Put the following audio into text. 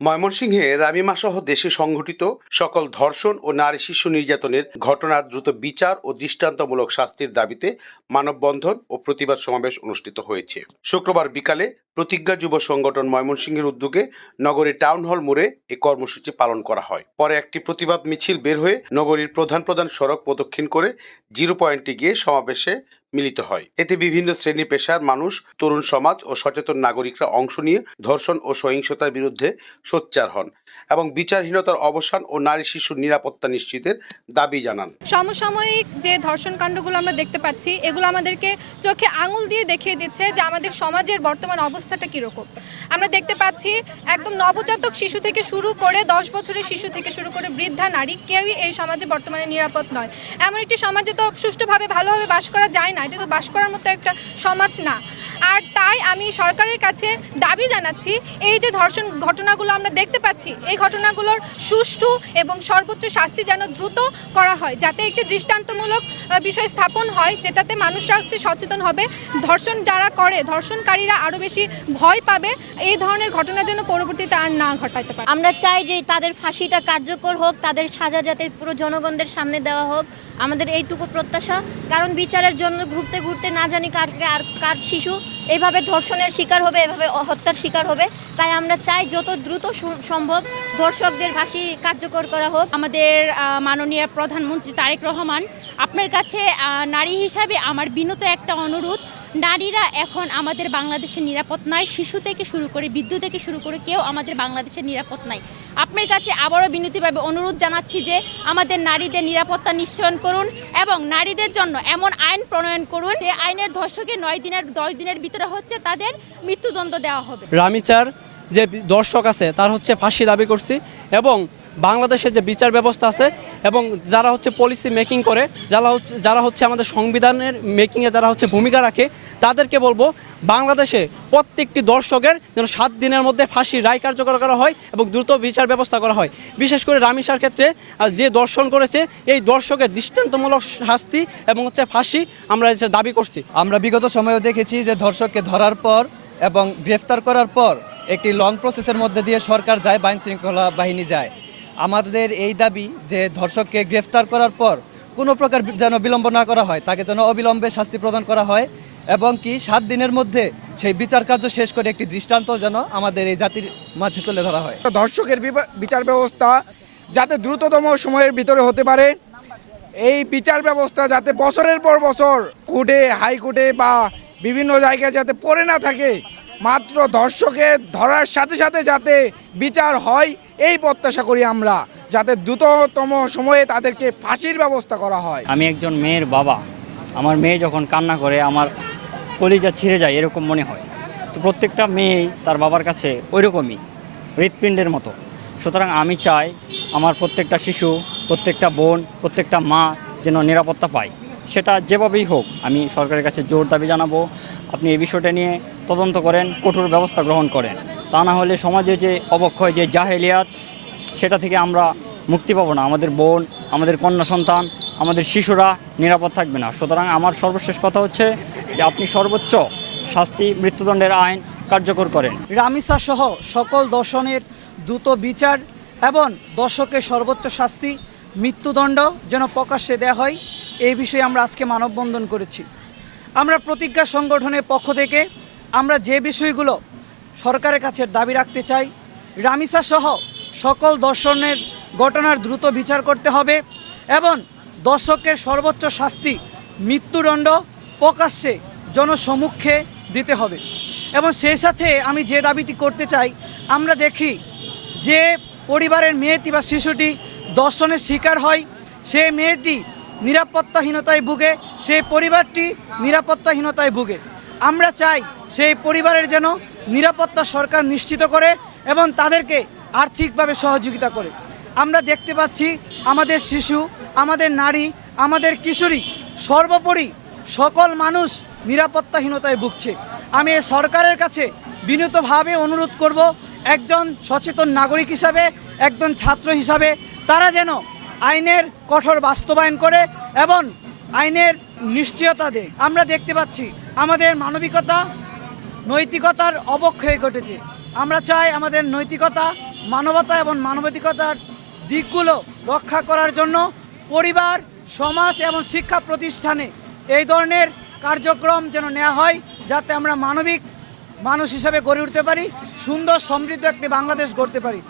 ময়মনসিংহে রামিমাসহ দেশে সংঘটিত সকল ধর্ষণ ও নারী শিশু নির্যাতনের ঘটনার দ্রুত বিচার ও দৃষ্টান্তমূলক শাস্তির দাবিতে মানববন্ধন ও প্রতিবাদ সমাবেশ অনুষ্ঠিত হয়েছে। শুক্রবার বিকালে প্রতিজ্ঞা যুব সংগঠন ময়মনসিংহের উদ্যোগে নগরীর টাউন হল মোড়ে এই কর্মসূচি পালন করা হয়। পরে একটি প্রতিবাদ মিছিল বের হয়ে নগরীর প্রধান প্রধান সড়ক প্রদক্ষিণ করে জিরো পয়েন্টে গিয়ে সমাবেশে মিলিত হয়। এতে বিভিন্ন শ্রেণী পেশার মানুষ, তরুণ সমাজ ও সচেতন নাগরিকরা অংশ নিয়ে ধর্ষণ ও সহিংসতার বিরুদ্ধে সোচ্চার হন এবং বিচারহীনতার অবসান ও নারী শিশুর নিরাপত্তা নিশ্চিতের দাবি জানান। সমসাময়িক যে ধর্ষণ কাণ্ডগুলো আমরা দেখতে পাচ্ছি, এগুলো আমাদেরকে চোখে আঙুল দিয়ে দেখিয়ে দিচ্ছে যে আমাদের সমাজের বর্তমান অবস্থাটা কীরকম। আমরা দেখতে পাচ্ছি একদম নবজাতক শিশু থেকে শুরু করে 10 বছরের শিশু থেকে শুরু করে বৃদ্ধা নারী কেউই এই সমাজে বর্তমানে নিরাপদ নয়। এমন একটি সমাজে তো সুষ্ঠুভাবে ভালোভাবে বাস করা যায় না, এটা তো বাস করার মতো একটা সমাজ না। আর তাই আমি সরকারের কাছে দাবি জানাচ্ছি, এই যে ধর্ষণ ঘটনাগুলো আমরা দেখতে পাচ্ছি, এই ঘটনাগুলোর সুষ্ঠু এবং সর্বোচ্চ শাস্তি যেন দ্রুত করা হয়, যাতে একটি দৃষ্টান্তমূলক বিষয় স্থাপন হয়, যেটাতে মানুষরা সচেতন হবে। ধর্ষণ যারা করে, ধর্ষণকারীরা আরও বেশি ভয় পাবে। এই ধরনের ঘটনা যেন পরবর্তীতে আর না ঘটাইতে পারে। আমরা চাই যে তাদের ফাঁসিটা কার্যকর হোক, তাদের সাজা যাতে পুরো জনগণদের সামনে দেওয়া হোক, আমাদের এইটুকু প্রত্যাশা। কারণ বিচারের জন্য ঘুরতে ঘুরতে না জানি কার শিশু এইভাবে ধর্ষণের শিকার হবে, এভাবে হত্যার শিকার হবে। তাই আমরা চাই যত দ্রুত সম্ভব ধর্ষকদের ফাঁসি কার্যকর করা হোক। আমাদের মাননীয় প্রধানমন্ত্রী তারেক রহমান, আপনার কাছে নারী হিসাবে আমার বিনত একটা অনুরোধ, নারীরা এখন আমাদের বাংলাদেশে নিরাপদ নাই। শিশু থেকে শুরু করে বৃদ্ধ থেকে শুরু করে কেউ আমাদের বাংলাদেশে নিরাপদ নাই। আপনার কাছে আবারও বিনতিভাবে অনুরোধ জানাচ্ছি যে আমাদের নারীদের নিরাপত্তা নিশ্চয়ন করুন এবং নারীদের জন্য এমন আইন প্রণয়ন করুন যে আইনের ধর্ষকে 10 দিনের ভিতরে তাদের মৃত্যুদণ্ড দেওয়া হবে। রামিচার যে দর্শক আছে তার ফাঁসি দাবি করছি এবং বাংলাদেশের যে বিচার ব্যবস্থা আছে এবং যারা পলিসি মেকিং করে, যারা আমাদের সংবিধানের মেকিংয়ে যারা ভূমিকা রাখে, তাদেরকে বলবো বাংলাদেশে প্রত্যেকটি দর্শকের যেন 7 দিনের মধ্যে ফাঁসি রায় কার্যকর করা হয় এবং দ্রুত বিচার ব্যবস্থা করা হয়। বিশেষ করে রামিসার ক্ষেত্রে যে দর্শন করেছে এই দর্শকের দৃষ্টান্তমূলক শাস্তি এবং ফাঁসি আমরা দাবি করছি। আমরা বিগত সময়েও দেখেছি যে ধর্ষককে ধরার পর এবং গ্রেফতার করার পর একটি লং প্রসেসের মধ্যে দিয়ে সরকার যায়, আইন শৃঙ্খলা বাহিনী যায়। আমাদের এই দাবি যে ধর্ষককে গ্রেফতার করার পর কোনো প্রকার যেন বিলম্ব না করা হয়, তাকে যেন অবিলম্বে শাস্তি প্রদান করা হয় এবং কি 7 দিনের মধ্যে সেই বিচার কার্য শেষ করে একটি দৃষ্টান্ত যেন আমাদের এই জাতির মাঝে তুলে ধরা হয়। ধর্ষকের বিচার ব্যবস্থা যাতে দ্রুততম সময়ের ভিতরে হতে পারে, এই বিচার ব্যবস্থা যাতে বছরের পর বছর কোর্টে, হাইকোর্টে বা বিভিন্ন জায়গায় যাতে পড়ে না থাকে, মাত্র ধর্ষকের ধরার সাথে সাথে যাতে বিচার হয় এই প্রত্যাশা করি আমরা, যাতে দ্রুততম সময়ে তাদেরকে ফাঁসির ব্যবস্থা করা হয়। আমি একজন মেয়ের বাবা, আমার মেয়ে যখন কান্না করে আমার কলিজা ছিঁড়ে যায় এরকম মনে হয়। তো প্রত্যেকটা মেয়েই তার বাবার কাছে ওইরকমই হৃৎপিণ্ডের মতো। সুতরাং আমি চাই আমার প্রত্যেকটা শিশু, প্রত্যেকটা বোন, প্রত্যেকটা মা যেন নিরাপত্তা পায়, সেটা যেভাবেই হোক। আমি সরকারের কাছে জোর দাবি জানাবো, আপনি এই বিষয়টা নিয়ে তদন্ত করেন, কঠোর ব্যবস্থা গ্রহণ করেন। তা না হলে সমাজে যে অবক্ষয়, যে জাহেলিয়াত, সেটা থেকে আমরা মুক্তি পাবো না। আমাদের বোন, আমাদের কন্যা সন্তান, আমাদের শিশুরা নিরাপদ থাকবে না। সুতরাং আমার সর্বশেষ কথা হচ্ছে যে আপনি সর্বোচ্চ শাস্তি, মৃত্যুদণ্ডের আইন কার্যকর করেন। রামিসা সহ সকল দর্শনের দ্রুত বিচার এবং দর্শকের সর্বোচ্চ শাস্তি, মৃত্যুদণ্ড যেন প্রকাশ্যে দেওয়া হয়, এই বিষয়ে আমরা আজকে মানববন্ধন করেছি। আমরা প্রতিজ্ঞা সংগঠনের পক্ষ থেকে আমরা যে বিষয়গুলো সরকারের কাছে দাবি রাখতে চাই, রামিসা সহ সকল দর্শনের ঘটনার দ্রুত বিচার করতে হবে এবং দর্শকের সর্বোচ্চ শাস্তি, মৃত্যুদণ্ড প্রকাশ্যে জনসমক্ষে দিতে হবে। এবং সেই সাথে আমি যে দাবিটি করতে চাই, আমরা দেখি যে পরিবারের মেয়েটি বা শিশুটি দর্শনের শিকার হয়, সে মেয়েটি নিরাপত্তাহীনতায় ভুগে, সেই পরিবারটি নিরাপত্তাহীনতায় ভুগে। আমরা চাই সেই পরিবারের যেন নিরাপত্তা সরকার নিশ্চিত করে এবং তাদেরকে আর্থিকভাবে সহযোগিতা করে। আমরা দেখতে পাচ্ছি আমাদের শিশু, আমাদের নারী, আমাদের কিশোরী, সর্বোপরি সকল মানুষ নিরাপত্তাহীনতায় ভুগছে। আমি সরকারের কাছে বিনীতভাবে অনুরোধ করব, একজন সচেতন নাগরিক হিসাবে, একজন ছাত্র হিসাবে তারা যেন আইনের কঠোর বাস্তবায়ন করে এবং আইনের নিশ্চয়তা দেয়। আমরা দেখতে পাচ্ছি আমাদের মানবিকতা, নৈতিকতার অবক্ষয় ঘটেছে। আমরা চাই আমাদের নৈতিকতা মানবতা এবং মানবাধিকতার দিকগুলো রক্ষা করার জন্য পরিবার, সমাজ এবং শিক্ষা প্রতিষ্ঠানে এই ধরনের কার্যক্রম যেন নেওয়া হয়, যাতে আমরা মানবিক মানুষ হিসাবে গড়ে উঠতে পারি, সুন্দর সমৃদ্ধ একটি বাংলাদেশ গড়তে পারি।